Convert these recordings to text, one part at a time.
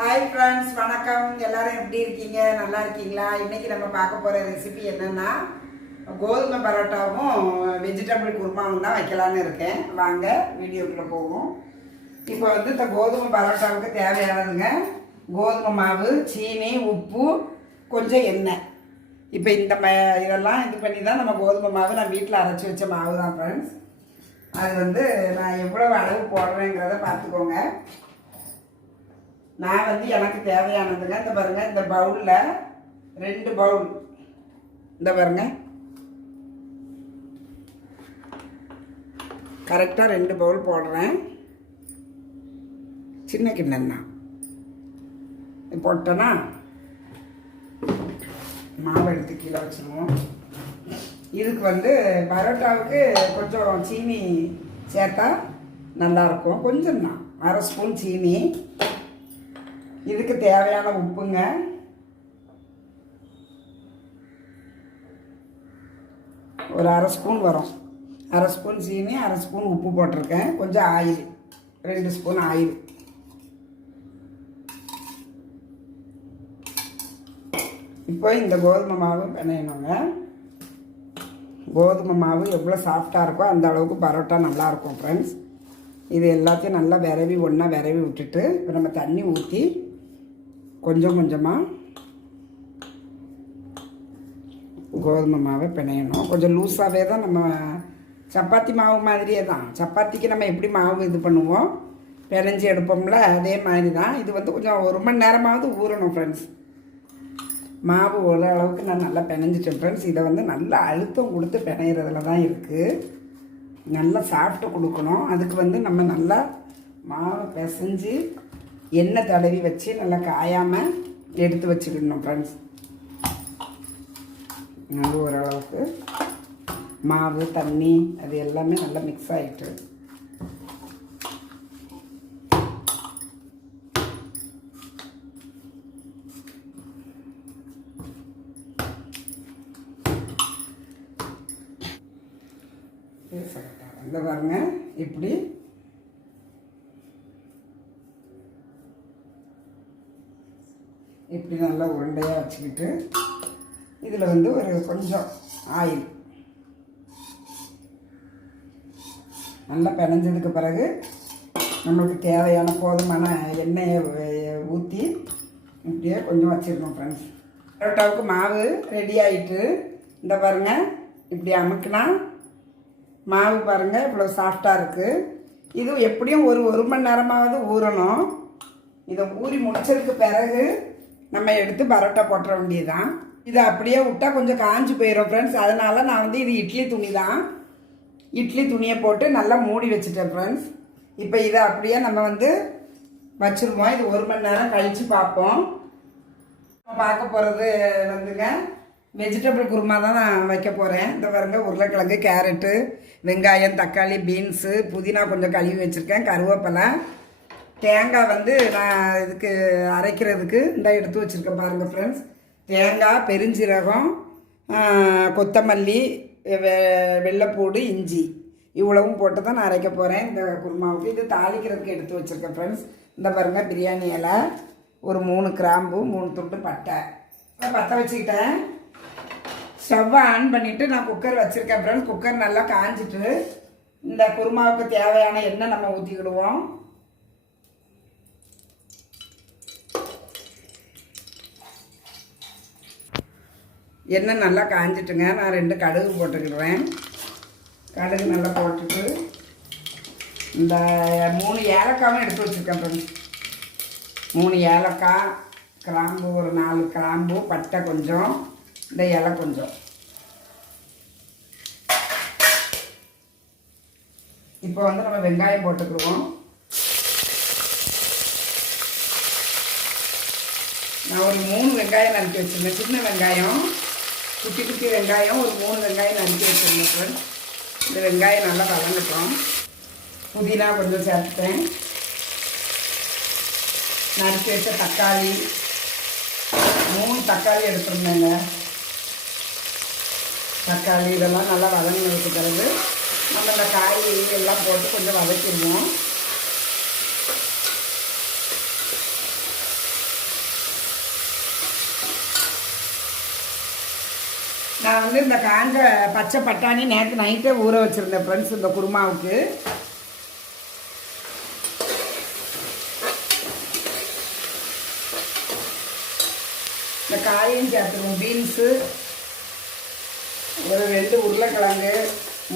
Hi friends வணக்கம். எல்லாரும் எப்படி இருக்கீங்க? நல்லா இருக்கீங்களா? இன்னைக்கு நம்ம பார்க்க போகிற ரெசிபி என்னன்னா கோதுமை பரோட்டாவும் வெஜிடபிள் குருமாவும் தான் வைக்கலான்னு இருக்கேன். வாங்க வீடியோக்குள்ளே போவோம். இப்போ வந்து இந்த கோதுமை பரோட்டாவுக்கு தேவையானதுங்க கோதுமை மாவு சீனி உப்பு கொஞ்சம் எண்ணெய். இப்போ இந்த ம இதெல்லாம் இது பண்ணி தான் நம்ம கோதுமை மாவு நான் வீட்டில் அரைச்சி வச்ச மாவு தான் ஃப்ரெண்ட்ஸ் அது வந்து நான் எவ்வளோ அளவு போடுறேங்கிறத பார்த்துக்கோங்க. நான் வந்து எனக்கு தேவையானதுங்க இந்த பாருங்க இந்த பவுலில் ரெண்டு பவுல். இந்த பாருங்க. கரெக்டாக ரெண்டு பவுல் போடுறேன். சின்ன கிண்ணம் தான். இது மாவு எடுத்து கீழே வச்சுருவோம். இதுக்கு வந்து பரோட்டாவுக்கு கொஞ்சம் சீனி சேர்த்தா நல்லாயிருக்கும் கொஞ்சம் தான் அரை ஸ்பூன் சீனி. இதுக்கு தேவையான உப்புங்க. ஒரு அரை ஸ்பூன் வரும். அரை ஸ்பூன் சீனி அரை ஸ்பூன் உப்பு போட்டிருக்கேன். கொஞ்சம் ஆயில். ரெண்டு ஸ்பூன் ஆயில். இப்போ இந்த கோதுமை மாவு பிணையணுங்க. கோதுமை மாவு எவ்வளோ சாஃப்டாக இருக்கோ அந்த அளவுக்கு பரோட்டா நல்லாயிருக்கும் ஃப்ரெண்ட்ஸ் இது எல்லாத்தையும் நல்லா விரவி ஒன்றா விரவி விட்டுட்டு இப்போ நம்ம தண்ணி ஊற்றி கொஞ்சம் கொஞ்சமாக கோதுமை மாவை பிணையணும். கொஞ்சம் லூஸாகவே தான் நம்ம சப்பாத்தி மாவு மாதிரியே தான். சப்பாத்திக்கு நம்ம எப்படி மாவு இது பண்ணுவோம்? பிணைஞ்சி எடுப்போம்ல அதே மாதிரி தான். இது வந்து கொஞ்சம் ஒரு மணி நேரமாவது ஊறணும் ஃப்ரெண்ட்ஸ் மாவு ஓரளவுக்கு நான் நல்லா பிணைஞ்சிட்டேன் ஃப்ரெண்ட்ஸ் இதை வந்து நல்லா அழுத்தம் கொடுத்து பிணையிறதுல தான் இருக்குது நல்லா சாப்பிட்டு கொடுக்கணும். அதுக்கு வந்து நம்ம நல்லா மாவை பிசைஞ்சு எண்ணெய் தடவி வச்சு நல்லா காயாமல் எடுத்து வச்சுக்கணும் ஃப்ரெண்ட்ஸ் நல்ல ஓரளவுக்கு மாவு தண்ணி அது எல்லாமே நல்லா மிக்ஸ் ஆகிட்டு இந்த பாருங்க இப்படி இப்படி நல்லா உருண்டையாக வச்சுக்கிட்டு இதில் வந்து ஒரு கொஞ்சம் ஆயில். நல்லா பிணைஞ்சதுக்கு பிறகு நம்மளுக்கு தேவையான போதுமான எண்ணெயை ஊற்றி இப்படியே கொஞ்சம் வச்சிடணும் ஃப்ரெண்ட்ஸ் பரோட்டாவுக்கு மாவு ரெடி ஆகிட்டு இந்த பாருங்கள் இப்படி அமுக்குனா மாவு பாருங்கள் இவ்வளோ சாஃப்டாக இருக்குது இது எப்படியும் ஒரு ஒரு மணி நேரமாவது ஊறணும். இதை ஊறி முடிச்சதுக்கு பிறகு நம்ம எடுத்து பரோட்டா போட்டுற வேண்டியதுதான். இதை அப்படியே விட்டால் கொஞ்சம் காஞ்சி போயிடும் ஃப்ரெண்ட்ஸ் அதனால் நான் வந்து இது இட்லி துணி தான் இட்லி துணியை போட்டு நல்லா மூடி வச்சுட்டேன் ஃப்ரெண்ட்ஸ் இப்போ இதை அப்படியே நம்ம வந்து வச்சுருவோம். இது ஒரு மணி நேரம் கழித்து பார்ப்போம். பார்க்க போகிறது வந்துங்க. வெஜிடபிள் குருமா தான் நான் வைக்க போகிறேன் இந்த பாருங்க உருளைக்கிழங்கு கேரட்டு வெங்காயம் தக்காளி பீன்ஸு புதினா கொஞ்சம் கழுவி வச்சுருக்கேன். கருவேப்பிலை. தேங்காய் வந்து நான் இதுக்கு அரைக்கிறதுக்கு இந்த எடுத்து வச்சுருக்கேன் பாருங்கள் ஃப்ரெண்ட்ஸ் தேங்காய் பெருஞ்சீரகம் கொத்தமல்லி வெ வெள்ளைப்பூடு இஞ்சி. இவ்வளவும் போட்டு தான் நான் அரைக்க போகிறேன் இந்த குருமாவுக்கு. இது தாளிக்கிறதுக்கு எடுத்து வச்சுருக்கேன் ஃப்ரெண்ட்ஸ் இந்த பாருங்கள் பிரியாணி இலை. ஒரு மூணு கிராம்பு மூணு துண்டு பட்டை. பற்ற வச்சுக்கிட்டேன். ஸ்டவ்வை ஆன் பண்ணிவிட்டு நான் குக்கர் வச்சுருக்கேன் ஃப்ரெண்ட்ஸ் குக்கர் நல்லா காஞ்சிட்டு இந்த குருமாவுக்கு தேவையான எண்ணெய் நம்ம ஊற்றிக்கிடுவோம் எண்ணெய் நல்லா காஞ்சிட்டுங்க. நான் ரெண்டு கடுகு போட்டுக்கிடுறேன். கடுகு நல்லா போட்டுட்டு இந்த மூணு ஏலக்காவும் எடுத்து வச்சுருக்கேன் மூணு ஏலக்காய் கிராம்பு ஒரு நாலு கிராம்பு பட்டை கொஞ்சம் இந்த இலை கொஞ்சம். இப்போ வந்து நம்ம வெங்காயம் போட்டுக்கிடுவோம். நான் ஒரு மூணு வெங்காயம் நறுக்கி வச்சுருந்தேன். சின்ன வெங்காயம். குட்டி குட்டி வெங்காயம் ஒரு மூணு வெங்காயம் நறுக்கி வச்சுருந்தேன் இந்த வெங்காயம் நல்லா வளர்ந்துட்டோம் புதினா கொஞ்சம் சேர்த்துட்டேன். நறுக்கி வச்ச தக்காளி மூணு தக்காளி எடுத்துருந்தேங்க. தக்காளி இதெல்லாம் நல்லா வதங்கினதுக்கு பிறகு நம்ம இந்த காய் எல்லாம் போட்டு கொஞ்சம் வதக்கிடுவோம். நான் வந்து இந்த காஞ்ச பச்சை பட்டாணி நேற்று நைட்டே ஊற வச்சுருந்தேன் ஃப்ரெண்ட்ஸ் இந்த குருமாவுக்கு. இந்த காயும் சேர்த்துருவோம். பீன்ஸு ஒரு ரெண்டு உருளைக்கிழங்கு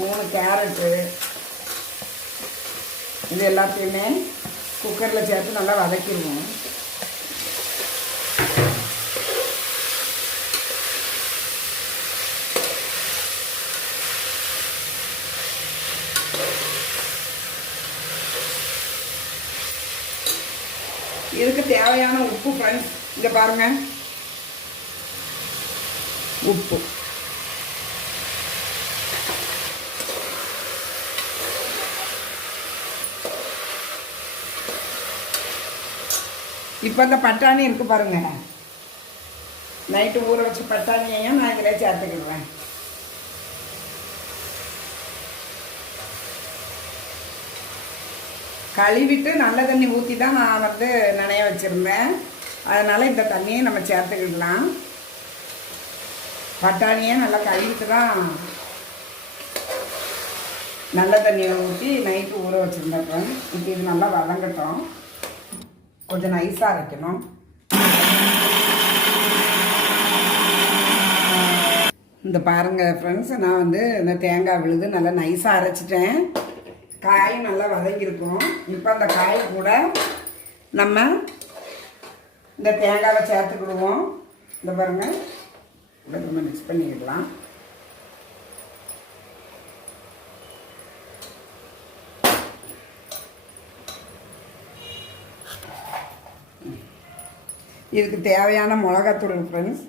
மூணு கேரட்டு. இது எல்லாத்தையுமே குக்கரில் சேர்த்து நல்லா வதக்கிடுவோம் இதுக்கு தேவையான உப்பு ஃப்ரெண்ட்ஸ் இங்கே பாருங்க. உப்பு. இப்போ இந்த பட்டாணி இருக்கு பாருங்க. நைட்டு ஊற வச்சு பட்டாணியையும் நான் இதில் சேர்த்துக்கிடுவேன். கழுவிட்டு நல்ல தண்ணி ஊற்றி தான் நான் வந்து நனைய வச்சுருந்தேன். அதனால் இந்த தண்ணியை நம்ம சேர்த்துக்கிடலாம். பட்டாணியை நல்லா கழுவிட்டு தான் நல்ல தண்ணியை ஊற்றி நைட்டு ஊற வச்சுருந்தேன். இப்போ இது நல்லா வதங்கட்டும். கொஞ்சம் நைஸாக அரைக்கணும். இந்த பாருங்கள் ஃப்ரெண்ட்ஸ் நான் வந்து இந்த தேங்காய் விழுது நல்லா நைஸாக அரைச்சிட்டேன். காய் நல்லா வதங்கியிருக்கும். இப்போ அந்த காய் கூட நம்ம இந்த தேங்காவை சேர்த்துக்கிடுவோம் இந்த பாருங்கள் இதை நம்ம மிக்ஸ் பண்ணிக்கிடலாம் இதுக்கு தேவையான மிளகாத்தூள் ஃப்ரெண்ட்ஸ்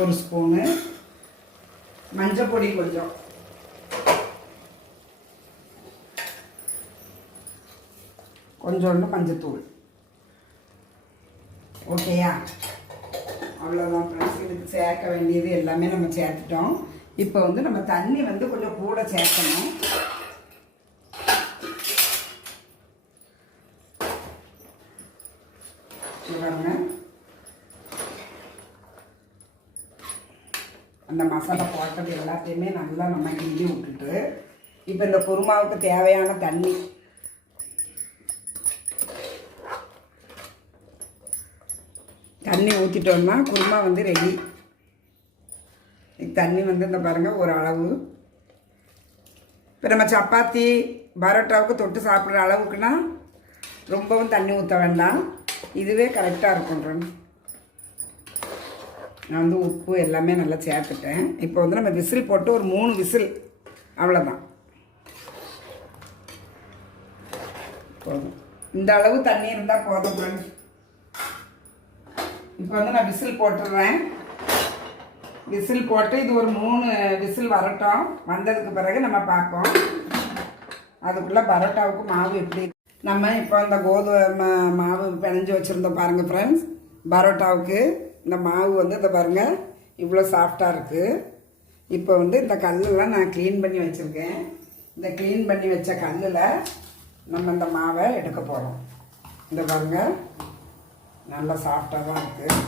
ஒரு ஸ்பூனு மஞ்சள் பொடி கொஞ்சம். கொஞ்சோண்டு மஞ்சத்தூள். ஓகேயா அவ்வளோதான் ஃப்ரெண்ட்ஸ் இதுக்கு சேர்க்க வேண்டியது எல்லாமே நம்ம சேர்த்துட்டோம். இப்போ வந்து நம்ம தண்ணி வந்து கொஞ்சம் கூட சேர்க்கணும் இங்க பாருங்க அந்த மசாலா போட்டது எல்லாத்தையுமே நல்லா நம்ம கிண்டி விட்டுட்டு இப்போ இந்த குருமாவுக்கு தேவையான தண்ணி. தண்ணி ஊற்றிட்டோம்னா குருமா வந்து ரெடி தண்ணி வந்து இந்த பாருங்கள் ஒரு அளவு. இப்போ நம்ம சப்பாத்தி பரோட்டாவுக்கு தொட்டு சாப்பிட்ற அளவுக்குன்னா ரொம்பவும் தண்ணி ஊற்ற வேண்டாம். இதுவே கரெக்டாக இருக்கும் நான் வந்து உப்பு எல்லாமே நல்லா சேர்த்துட்டேன். இப்போ வந்து நம்ம விசில் போட்டு ஒரு மூணு விசில் அவ்வளோதான் போதும். இந்த அளவு தண்ணி இருந்தால் போதும் ஃப்ரெண்ட்ஸ் இப்போ வந்து நான் விசில் போட்டுடுறேன் விசில் போட்டு இது ஒரு மூணு விசில் வரட்டும். வந்ததுக்கு பிறகு நம்ம பார்ப்போம். அதுக்குள்ளே பரோட்டாவுக்கு மாவு எப்படி நம்ம இப்போ அந்த கோதுமை மாவு பிணைஞ்சு வச்சுருந்தோம் பாருங்கள் ஃப்ரெண்ட்ஸ் பரோட்டாவுக்கு இந்த மாவு வந்து இந்த பாருங்கள் இவ்வளோ சாஃப்டாக இருக்குது இப்போ வந்து இந்த கல்லெல்லாம் நான் க்ளீன் பண்ணி வச்சுருக்கேன். இந்த க்ளீன் பண்ணி வச்ச கல்லில் நம்ம இந்த மாவை எடுக்க போகிறோம் இந்த பாருங்கள் நல்லா சாஃப்டாக தான் இருக்குது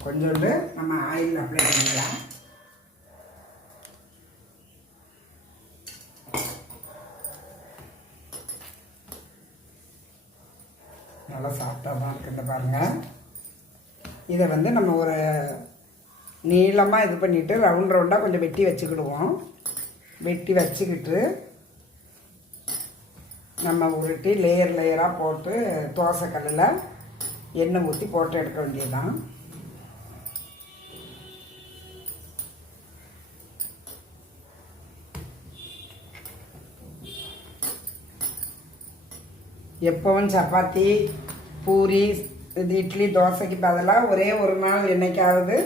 கொஞ்சோண்டு நம்ம ஆயில் அப்ளை பண்ணிக்கலாம் நல்லா சாஃப்டாக தான் இருக்குது இந்த பாருங்கள் இதை வந்து நம்ம ஒரு நீளமாக இது பண்ணிவிட்டு ரவுண்ட் ரவுண்டாக கொஞ்சம் வெட்டி வச்சுக்கிடுவோம். வெட்டி வச்சுக்கிட்டு நம்ம உருட்டி லேயர் லேயராக போட்டு தோசைக்கல்லில் எண்ணெய் ஊற்றி போட்டு எடுக்க வேண்டியதுதான். எப்பவும் சப்பாத்தி பூரி இது இட்லி தோசைக்கு பதிலாக ஒரே ஒரு நாள் என்னைக்காவது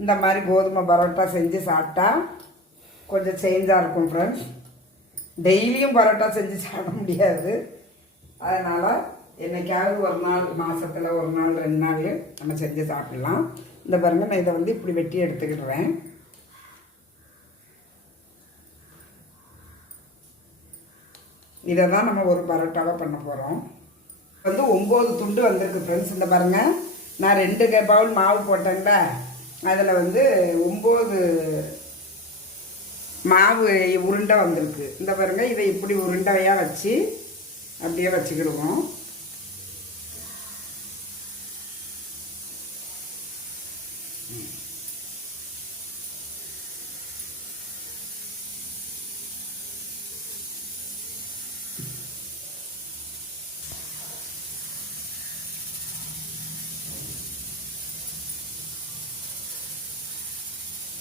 இந்த மாதிரி கோதுமை பரோட்டா செஞ்சு சாப்பிட்டா கொஞ்சம் சேஞ்சாக இருக்கும் ஃப்ரெண்ட்ஸ் டெய்லியும் பரோட்டா செஞ்சு சாப்பிட முடியாது. அதனால் என்னைக்காவது ஒரு நாள் மாதத்தில் ஒரு நாள் ரெண்டு நாள் நம்ம செஞ்சு சாப்பிடலாம். இந்த பாருங்க நான் இதை வந்து இப்படி வெட்டி எடுத்துக்கிடுறேன். இதை தான் நம்ம ஒரு பரோட்டாவாக பண்ண போகிறோம் வந்து ஒம்பது துண்டு வந்திருக்கு ஃப்ரெண்ட்ஸ் இந்த பாருங்க. நான் ரெண்டு க- பவுல் மாவு போட்டேங்களா அதில் வந்து ஒம்பது மாவு உருண்டை வந்திருக்கு. இந்த பாருங்க இதை இப்படி உருண்டையாக வச்சு அப்படியே வச்சுக்கிடுவோம்.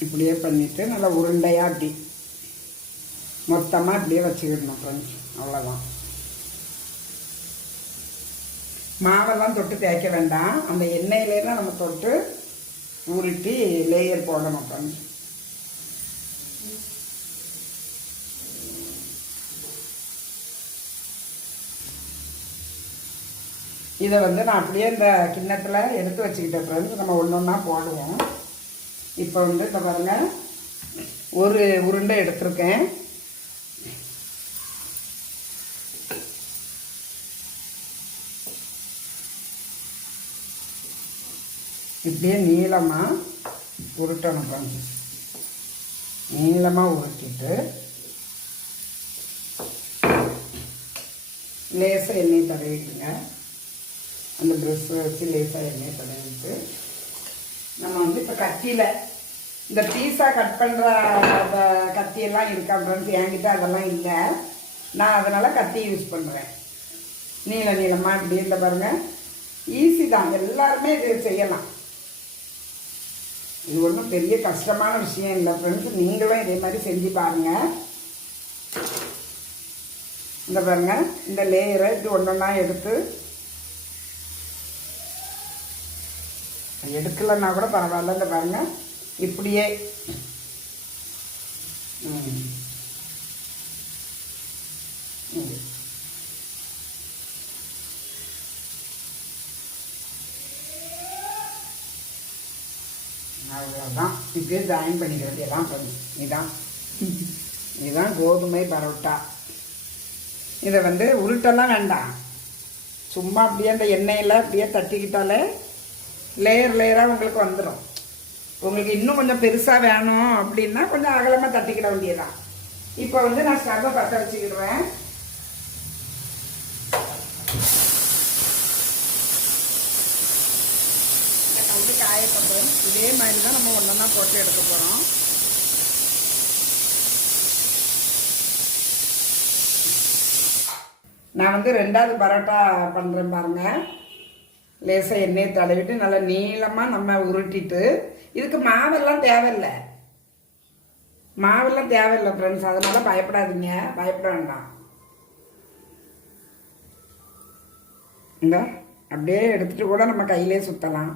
இப்படியே பண்ணிவிட்டு நல்லா உருண்டையாக அப்படி. மொத்தமாக இப்படியே வச்சுக்கிடணும் ஃப்ரெண்ட்ஸ் அவ்வளோதான் மாவெல்லாம் தொட்டு தேய்க்க வேண்டாம். அந்த எண்ணெயிலே தான் நம்ம தொட்டு உருட்டி லேயர் போடணும் ஃப்ரெண்ட்ஸ் இதை வந்து நான் அப்படியே இந்த கிண்ணத்தில் எடுத்து வச்சுக்கிட்டேன் ஃப்ரெண்ட்ஸ் நம்ம ஒன்று ஒன்றா போடுவோம். இப்போ வந்து இந்த பாருங்க. ஒரு உருண்டை எடுத்திருக்கேன். இப்படியே நீளமாக உருட்டணும் நீளமாக உருட்டிட்டு லேசாக எண்ணெய் தடவிட்டுங்க அந்த ட்ரெஸ் வச்சு லேசாக எண்ணெய் தடவிட்டு நம்ம வந்து இப்போ கத்தியில் இந்த பீஸா கட் பண்ணுற கத்தியெல்லாம் இருக்கா ஃப்ரெண்ட்ஸ்? என்கிட்ட அதெல்லாம் இல்லை. நான் அதனால் கத்தி யூஸ் பண்ணுறேன் நீள நீளமாக இப்படி இல்லை பாருங்கள் ஈஸி தான். எல்லாருமே இது செய்யலாம். இது ஒன்றும் பெரிய கஷ்டமான விஷயம் இல்லை ஃப்ரெண்ட்ஸ். நீங்களும் இதே மாதிரி செஞ்சு பாருங்கள் இந்த பாருங்க. இந்த லேயரை இது ஒன்று ஒன்றா எடுத்து. எடுக்கலைன்னா கூட பரவாயில்ல. இந்த பாருங்க. இப்படியே. ம். அவ்வளோதான் இப்படியே ஜாயின் பண்ணிக்கிறது. எல்லாம் பண்ணும் இதான். இதுதான் கோதுமை பரோட்டா. இதை வந்து உருட்டெல்லாம் வேண்டாம். சும்மா அப்படியே அந்த எண்ணெயில் அப்படியே தட்டிக்கிட்டாலே லேயர் லேயராக உங்களுக்கு வந்துடும் உங்களுக்கு இன்னும் கொஞ்சம் பெருசாக வேணும் அப்படின்னா கொஞ்சம் அகலமாக தட்டிக்கிட வேண்டியதான் இப்போ வந்து நான் ஸ்டவ்வை பற்ற வச்சுக்கிடுவேன். இந்த கல் காயப்படும் இதே மாதிரி தான் நம்ம ஒன்றா போட்டு எடுக்க போகிறோம் நான் வந்து ரெண்டாவது பரோட்டா பண்ணுறேன் பாருங்க. லேசாக எண்ணெயை தடவிட்டு நல்லா நீளமாக நம்ம உருட்டிட்டு இதுக்கு மாவெல்லாம் தேவையில்லை. மாவெல்லாம் தேவையில்லை ஃப்ரெண்ட்ஸ் அதனால பயப்படாதீங்க. பயப்பட வேண்டாம். இந்த அப்படியே எடுத்துட்டு கூட நம்ம கையிலே சுற்றலாம்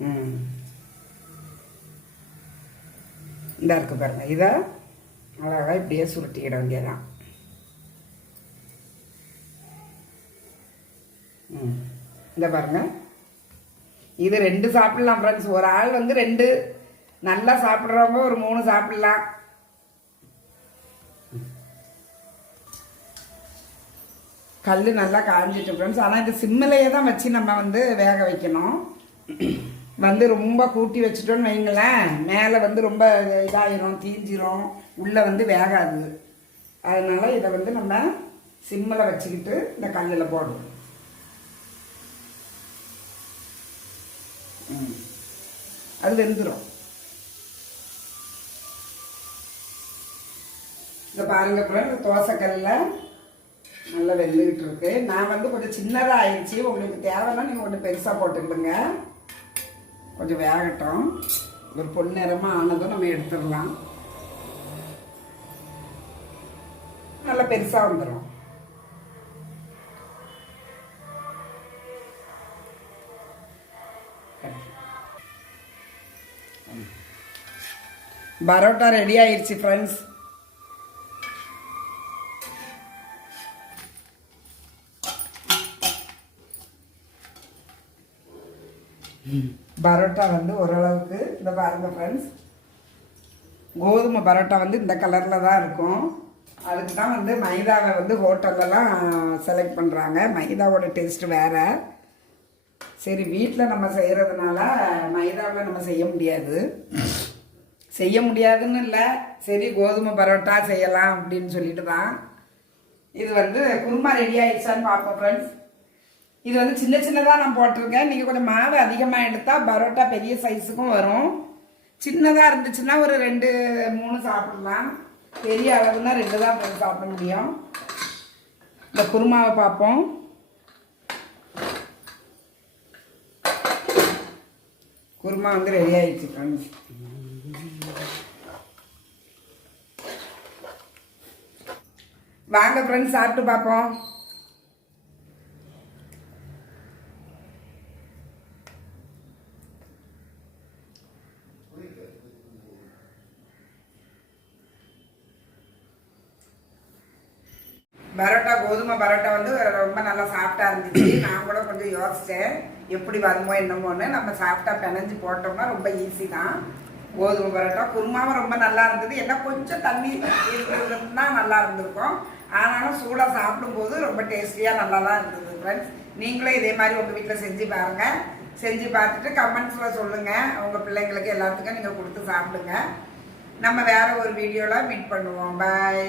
ம். இந்த இருக்கு பாருங்க. இதை அழகாக இப்படியே சுருட்டிக்கிட வேண்டியதான் ம். இந்த பாருங்க. இது ரெண்டு சாப்பிடலாம் ஃப்ரெண்ட்ஸ் ஒரு ஆள் வந்து ரெண்டு நல்லா சாப்பிட்றவங்க ஒரு மூணு சாப்பிடலாம். கல் நல்லா காஞ்சிட்டு ஃப்ரெண்ட்ஸ் ஆனால் இந்த சிம்மிலையே தான் வச்சு நம்ம வந்து வேக வைக்கணும். வந்து ரொம்ப கூட்டி வச்சுட்டோன்னு வைங்களேன் மேலே வந்து ரொம்ப இதாயிரும் தீஞ்சிரும். உள்ளே வந்து வேகாது. அதனால் இதை வந்து நம்ம சிம்மில் வச்சுக்கிட்டு இந்த கல்லில் போடணும். அது வெந்துடும் இந்த பாருங்க அப்புறம் தோசைக்கல்ல நல்லா வெந்துக்கிட்டு இருக்கு. நான் வந்து கொஞ்சம் சின்னதாக ஆயிடுச்சு உங்களுக்கு தேவைன்னா நீங்கள் கொஞ்சம் பெருசாக போட்டுக்கிடுங்க. கொஞ்சம் வேகட்டும். ஒரு பொன்னிறமாக ஆனதும் நம்ம எடுத்துடலாம். நல்லா பெருசாக வந்துடும் பரோட்டா ரெடி ஆயிடுச்சு ஃப்ரெண்ட்ஸ் பரோட்டா வந்து ஓரளவுக்கு இந்த பாருங்க ஃப்ரெண்ட்ஸ் கோதுமை பரோட்டா வந்து இந்த கலரில் தான் இருக்கும். அதுக்கு தான் வந்து மைதாவை வந்து ஹோட்டல்லலாம் செலக்ட் பண்ணுறாங்க மைதாவோட டேஸ்ட்டு வேறு. சரி வீட்டில் நம்ம செய்கிறதுனால மைதாவில் நம்ம செய்ய முடியாது. செய்ய முடியாதுன்னு இல்லை. சரி கோதுமை பரோட்டா செய்யலாம் அப்படின்னு சொல்லிட்டு தான். இது வந்து குருமா ரெடி ஆயிடுச்சான்னு பார்ப்போம் ஃப்ரெண்ட்ஸ் இது வந்து சின்ன சின்னதாக நான் போட்டிருக்கேன். நீங்கள் கொஞ்சம் மாவு அதிகமாக எடுத்தால் பரோட்டா பெரிய சைஸுக்கும் வரும். சின்னதாக இருந்துச்சுன்னா ஒரு ரெண்டு மூணு சாப்பிடலாம். பெரிய அளவுனா ரெண்டு தான் போய் சாப்பிட முடியும். இந்த குருமாவை பார்ப்போம். குருமா வந்து ரெடி ஆயிடுச்சு ஃப்ரெண்ட்ஸ் வாங்க ஃப்ரெண்ட்ஸ் சாப்பிட்டு பார்ப்போம். பரோட்டா கோதுமை பரோட்டா வந்து ரொம்ப நல்லா சாஃப்டாக இருந்துச்சு. நான் கூட கொஞ்சம் யோசிச்சேன் எப்படி வருமோ என்னமோன்னு. நம்ம சாஃப்டாக பிணைஞ்சு போட்டோம்னா ரொம்ப ஈஸி தான். கோதுமை பரோட்டா குருமாவும் ரொம்ப நல்லா இருந்தது. என்ன கொஞ்சம் தண்ணி இருந்ததுன்னா நல்லா இருந்திருக்கும். ஆனாலும் சூடாக சாப்பிடும்போது ரொம்ப டேஸ்டியாக நல்லா தான் இருந்தது ஃப்ரெண்ட்ஸ் நீங்களும் இதே மாதிரி உங்கள் வீட்டில் செஞ்சு பாருங்கள் செஞ்சு பார்த்துட்டு கமெண்ட்ஸில் சொல்லுங்கள் உங்கள் பிள்ளைங்களுக்கு எல்லாத்துக்கும் நீங்கள் கொடுத்து சாப்பிடுங்க. நம்ம வேறு ஒரு வீடியோவில் மீட் பண்ணுவோம். பாய்